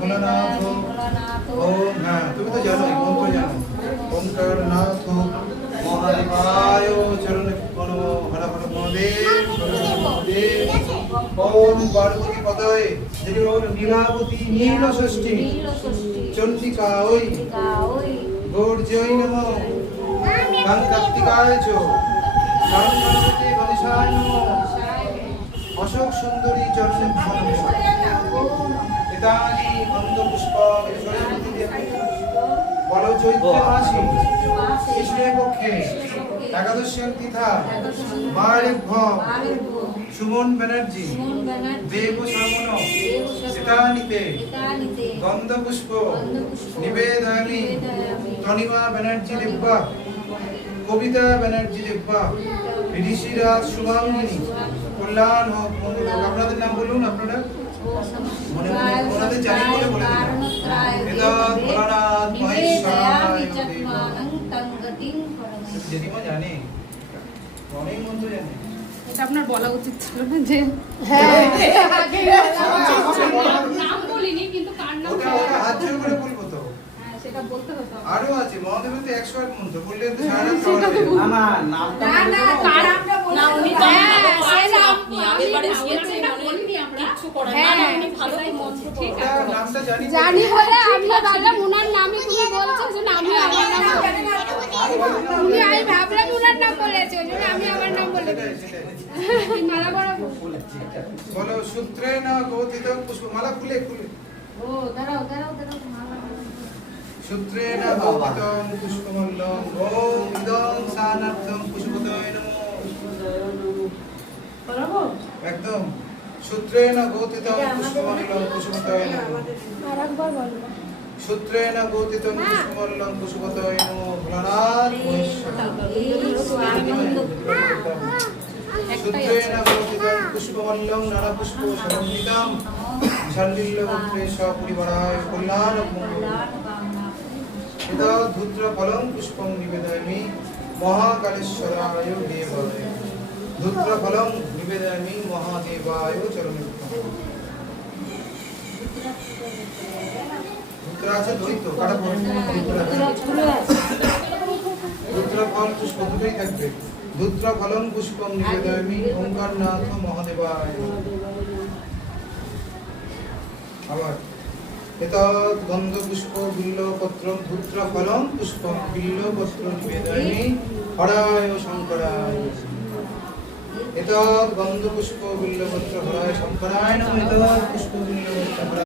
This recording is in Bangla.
ভোলানাথ ওম। হ্যাঁ তুমি তো জানো এই মন্ত্র জানো। ওমকার নাথ মহাদেবায় চরণ প্রণব হর হর মহাদেব মহাদেব। ওম পার্বতী পদয়ে যদি ওর নীলাবতী নীল ষষ্ঠী চন্ডিকা ওই গৌরজয় নমঃ। গাং কার্তিকায় চ গাং গণপতি গণেশায় নমঃ। অশোক সুন্দরী চরণে প্রণব। এতানি গন্ধ পুষ্প সরস্বতী দেবী বল চৈত্র মাসে কৃষ্ণের পক্ষে একাদশী তিথা মারিভ সুমন ব্যানার্জি দেব শ্রমণ এতানিতে গন্ধ পুষ্প নিবেদয়ামি তনিমা ব্যানার্জি দেব্বা কবিতা ব্যানার্জি দেব্বা ঋষিরাজ শুভাঙ্গিনী কল্যাণ হোক মঙ্গল হোক। আপনাদের নাম বলুন আপনারা মনে মনে ওনাদের জানি বলে বলে এটা ভোলানাথ মহেশ্বরায় জেঠিমা জানে অনেক মন্ত্র জানে। এটা আপনার বলা উচিত ছিল না যে নাম বলিনি কিন্তু কার নাম ওটা হাত জোর করে বলবো তো। হ্যাঁ সেটা বলতে হতো। আরো আছে মহাদেবের তো 101 মন্ত্র বললে তো সারা রাত খাওয়া যাবে। আমার নামটা না না কার আমরা বলতে না উনি তো আপনি আগেরবারে দিয়েছেন বলিনি আমরা কিছু করেন হ্যাঁ, না উনি ভালো মন্ত্র ঠিক ওটা নামটা জানি জানি বলে আমরা ভাবলাম উনার নামই তুমি বলছো যে আমি আমার নাম উনি আমি ভাবলাম উনার নাম বলেছে ওই জন্য আমি আমার নাম বলে দিয়েছি। মালা বরাবর বলো সূত্রেণ গৌতিতং পুষ্পমালা খুলে খুলে ও দাঁড়াও দাঁড়াও দাঁড়াও মালা সূত্রেণ গৌতিতং পুষ্পমল্লং ওম ইদং সানার্থং পুষ্পতয়ে নমঃ। বরাবো একদম সূত্রেণ গৌতিতং পুষ্পমল্লং পুষ্পতয়ে নমঃ। আরেকবার বলো সূত্রেণ গৌতিতং পুষ্পমল্লং পুষ্পতয়ে নমঃ। ভোলানাথ সূত্রেণ গৌতিতং পুষ্পমল্লং নানা পুষ্প সমন্বিতং ঝান্ডিল্যগোত্রে সপরিবারায় কল্যাণ মঙ্গল। এটা ধূত্র ফলং পুষ্পং নিবেদয়ামি মহাকালেশ্বরায় দেবায়। ধূত্র ফলং নিবেদয়ামি মহাদেবায় চরণে প্রণাম। ধূত্র আছে দৈত্য কাটা পড়ে ধূত্র ফল পুষ্প দুটোই থাকবে। ধূত্র ফলং পুষ্পং নিবেদয়ামি ওঙ্কারনাথ মহাদেবায়। আবার এতৎ গন্ধ পুষ্প বিল্লপত্র ধূত্র ফলং পুষ্পং বিল্লপত্র নিবেদয়ামি হরায় শঙ্করায়। এতৎ গন্ধ পুষ্প বিল্লপত্র হরায় শঙ্করায় নমঃ। এতৎ পুষ্প বিল্লপত্র